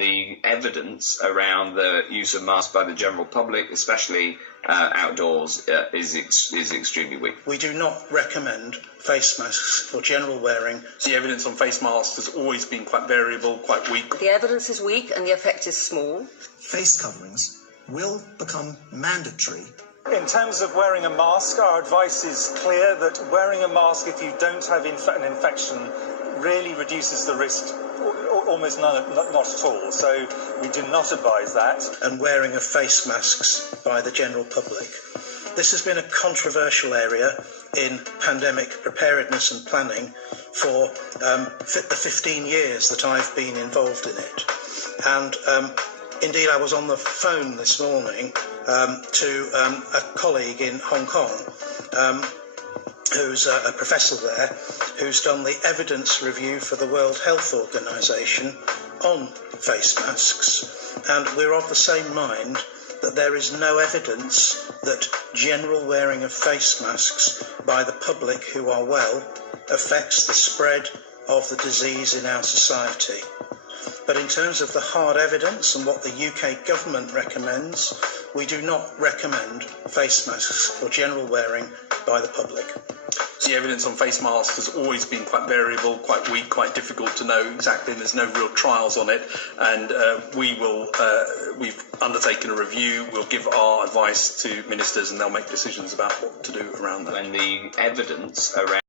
The evidence around the use of masks by the general public, especially outdoors, is extremely weak. We do not recommend face masks for general wearing. The evidence on face masks has always been quite variable, quite weak. The evidence is weak and the effect is small. Face coverings will become mandatory. In terms of wearing a mask, our advice is clear that wearing a mask if you don't have an infection really reduces the risk, almost not at all. So we do not advise that. And wearing of face masks by the general public. This has been a controversial area in pandemic preparedness and planning for the 15 years that I've been involved in it. And indeed, I was on the phone this morning to a colleague in Hong Kong who's a professor there, who's done the evidence review for the World Health Organization on face masks. And we're of the same mind that there is no evidence that general wearing of face masks by the public who are well affects the spread of the disease in our society. But in terms of the hard evidence and what the UK government recommends, we do not recommend face masks for general wearing by the public. The evidence on face masks has always been quite variable, quite weak, quite difficult to know exactly, and there's no real trials on it. And we've undertaken a review. We'll give our advice to ministers and they'll make decisions about what to do around that. When the evidence around